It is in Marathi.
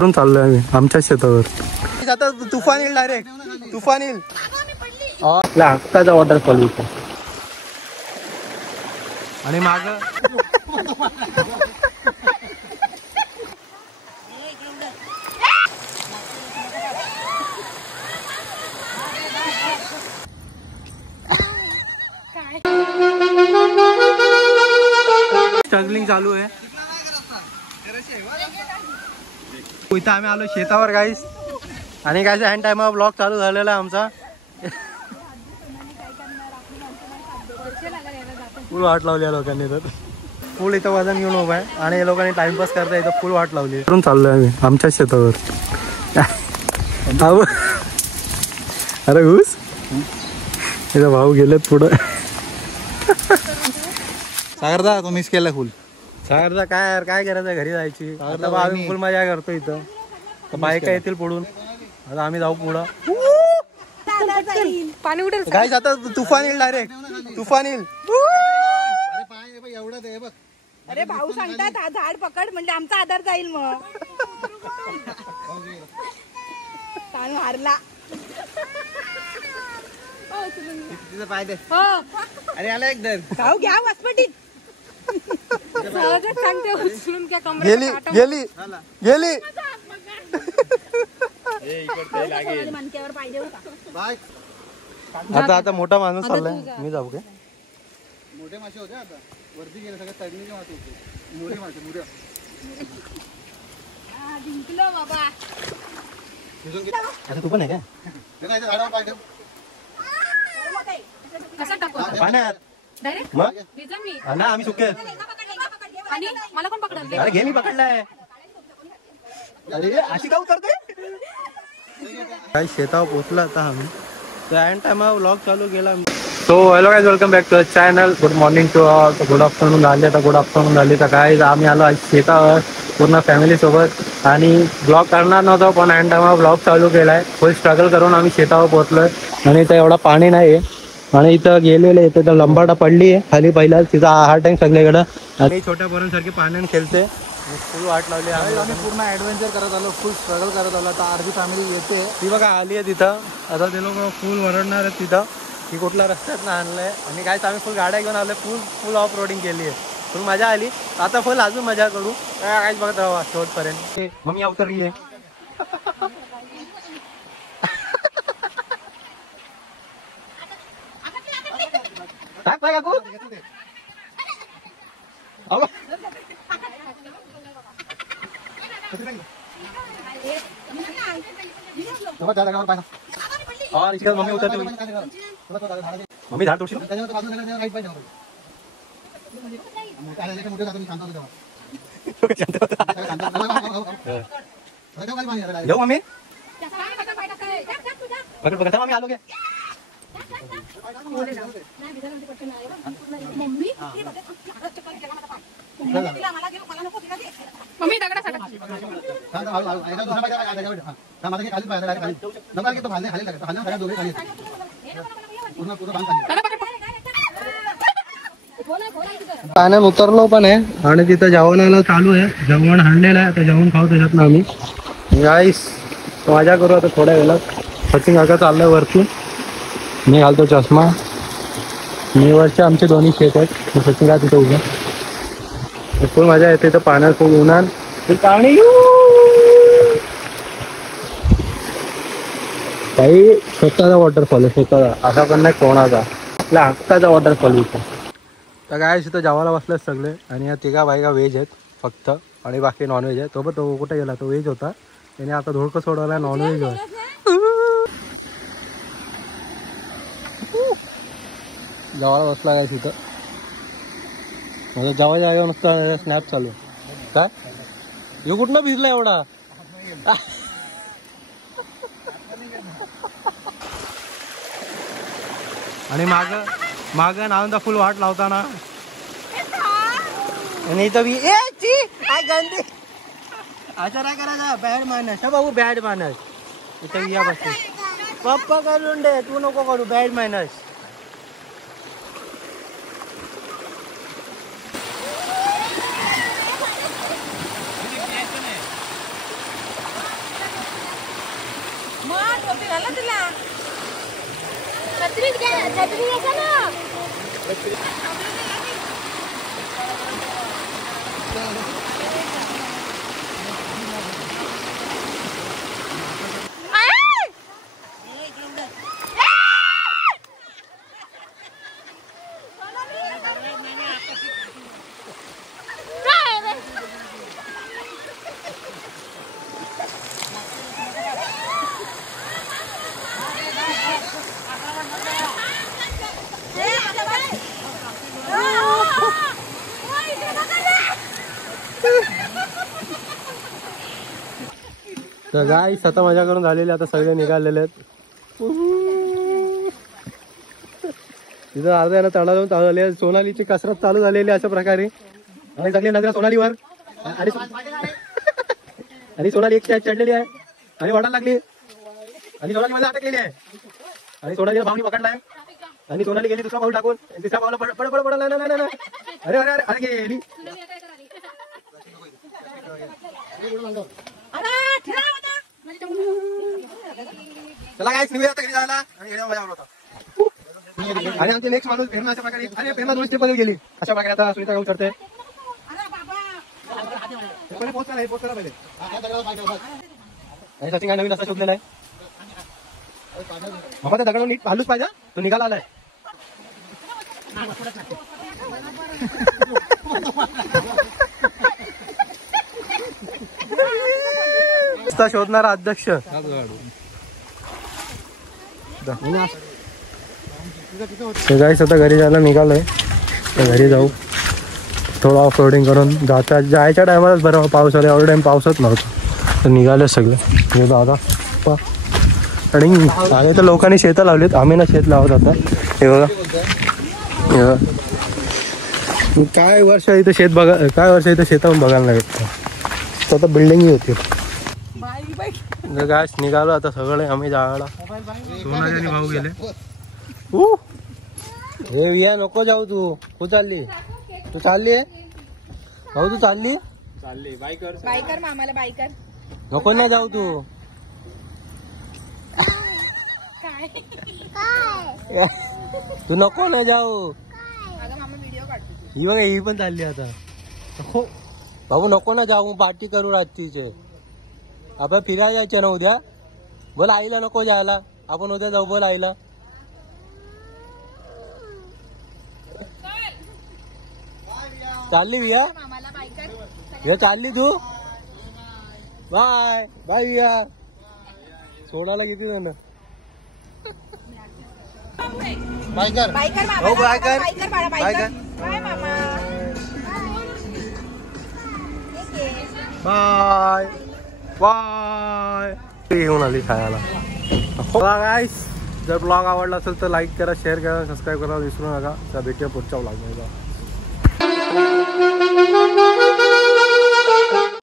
करून चाललोय आम्ही आमच्या शेतावर. आता तुफान येईल, डायरेक्ट तुफान येईल. हक्काचा वॉटरफॉल इथे आणि माग स्ट्रगलिंग चालू आहे. इथं आम्ही आलो शेतावर गाईस. आणि काय हँड टाइम ब्लॉग चालू झालेला आहे आमचा. फुल वाट लावली आहे लोकांनी. तर फुल इथं वजन घेऊन उभा आहे आणि लोकांनी टाइमपास करता इथं फुल वाट लावली करून चाललोय आम्ही आमच्या शेतावर. अरे घुस इथं भाऊ गेलेत पुढं. सागरदा तो मिस केला फुल. सागरदा काय काय करायचं घरी जायची. आता आम्ही फुल मजा करतो इथं. तर बायका येतील पुढून. आता आम्ही जाऊ पुढं. पाणी उडेल काय आता तुफान येईल, डायरेक्ट तुफान येईल. अरे भाऊ सांगतात हा झाड पकड म्हणजे आमचा आधार जाईल. मग ताणू हारला. पाय दे. अरे आला एकदम भाऊ घ्या वसपटीत. सांगते उचलून क्या कमरे गेली गेली गेली. मनक्यावर पाय देऊ का? आता आता मोठा माणूस चाललाय. मी जाऊ काय? मोठे मासे होते आता वरती गेले सगळे तडणीचे मासे होते. मोरे मासे मोरे. जिंकलो बाबा. आता तू पण आहे का? झाडावर पाय ठेव. पाण्यात मग ना आम्ही सुके. मला कोण पकडलं? अरे घे मी पकडलाय. अरे अशी का उतरते? काही शेतावर पोहोचला आता आम्ही. तर एंड टाइम व्लॉग चालू केला. So hello guys, welcome back to channel. Good morning to all. Good afternoon झाले तर गुड आफ्टरनून झाली. तर काय आम्ही आलो शेतावर पूर्ण फॅमिली सोबत. आणि ब्लॉग करणार नव्हतो पण एंड टाइम ब्लॉग चालू केलाय. फुल स्ट्रगल करून आम्ही शेतावर पोहोचलोय. आणि इथं एवढा पाणी नाही आणि इथं गेलेले इथं लंबाटा पडली आहे खाली पहिला. तिचा हा टाइम सगळीकडं. आणि छोट्या पोरांसारखी पाण्याने खेळते. फुल वाट लावली. आम्ही पूर्ण ऍडव्हेंचर करत आलो. फुल स्ट्रगल करत आलो. आता अर्धी फॅमिली येते. ती बघा आली आहे तिथं. आता ते लोक फुल वरडणार आहेत तिथं की कुठल्या रस्त्यात आणलंय. आणि काय आम्ही फुल गाड्या घेऊन आलोय. फुल ऑफ रोडिंग केली आहे. फुल मजा आली. आता फुल अजून मजा करू. काय बघत राहा शेवटपर्यंत. मम्मी अवतरली आहे. टाक पाय काकू. मम्मी उतरते. मम्मी झाड तोडशील. जाऊ मम्मी. पकड पकड मम्मी आलो. मम्मी दगडासाठी पाण्यात उतरलो पण आहे. आणि तिथं जेवणाला चालू आहे. जेवण हाणलेलं आहे. आता जेवण खाऊ त्याच्यात ना आम्ही गाईस मजा करू. आता थोड्या वेळात सचिन काका चाललंय वरती. मी घालतो चष्मा. मी वरचे आमचे दोन्ही शेत आहेत. सचिन का तिथं उभं. फुल मजा येते तर पाण्यात खूप उन्हात. पाणी काही स्वतःचा वॉटरफॉल आहे. स्वतःचा असा पण नाही कोणाचा. आपल्या हक्काचा वॉटरफॉल इथं. तर काय तिथं जेवायला बसलेत सगळे. आणि या तिघा बायका व्हेज आहेत फक्त. आणि बाकी नॉनव्हेज आहे. तो कुठे गेला? तो व्हेज होता. त्याने आता धोडकं सोडवला नॉनव्हेज वर. जेवायला बसला काय तिथं. जेव्हा जागा नुसतं स्नॅप चालू. काय हे कुठनं भिजला एवढा? आणि माग नावंदा फुल वाट लावताना. आणि इथं काय गंदी असं नाही करायचा. बॅड माणस भाऊ, बॅड माणस. इथं या बस पप्पा करून दे. तू नको करू. बॅड माणस. मग टोपी घाला तिला. छत्री घ्यायचा ना. तर गाईस आता मजा करून झालेली, आता सगळे निघालेले आहेत. तिथं अर्ध्याला तळा जाऊन झाले. सोनालीची कसरत चालू झालेली अशा प्रकारे. आणि सगळी नजर सोनालीवर. आणि सोनाली एक चढलेली आहे आणि वाढायला लागली. आणि सोनाली मध्ये अटकलेली आहे. आणि सोनालीला भावनी पकडलाय. आणि सोनाली गेली दुसरा पाऊल टाकून. तिसरा पाऊल पडला. नाही. अरे अरे अरे गेली. चला काय निघूया आता घरी जायला. आणि मजा होता. आणि आमचे नेक्स्ट माणूस फेरणा अशा प्रकारे. अरे फेरणा 2 स्टेप गेली अशा प्रकारे. आता सुनीता गाव चढते. पोचला पाहिजे. आणि सचिन काय नवीन रस्ता शोधलेला आहे. बाबा त्या दगडावर नीट हल्लूच पाहिजे. तो निघाला आलाय. रस्ता शोधणारा अध्यक्ष. गाईस आता घरी जायला निघालोय. तर घरी जाऊ. थोडं ऑफ रोडिंग करून जायच्या टायमालाच बरं पाऊस आला. एवढा टाइम पावसच नव्हता. तर निघाले सगळे दादा. आणि आम्ही तर लोकांनी शेतं लावलीत. आम्ही ना शेत लावत आता. हे बघा काय वर्ष इथं शेत बघा. काय वर्ष इथं शेताहून बघायला नाही भेटतं. आता बिल्डिंगही होती. गायस निघालो आता सगळे आम्ही जायला. सोनाली भाऊ गेले. हे विया नको जाऊ. तू चालली. तू चालली आहे भाऊ. तू चालली. बायकर मामाला बायकर. नको नाही जाऊ तू. तू नको नाही जाऊ. मामा व्हिडिओ काढतो. ही बघा ही पण चालली आता. भाऊ नको ना जाऊ. पार्टी करू रात्रीचे. आपण फिरायला जायचे ना उद्या. बोल आईला नको जायला. आपण उद्या जाऊ. बोल आईला. चालली विया. मामाला बायकर. हे चालली तू. बाय बाय विया. सोडायला किती जण. बायकर बायकर हो, बायकर. बायकर बाळा बायकर. बाय मामा. Bye bye. घेऊन आली खायला. गाईस जर ब्लॉग आवडला असेल तर लाईक करा, शेअर करा, सबस्क्राईब करा विसरू नका. त्या भेटूया पुढच्या ब्लॉगमध्ये.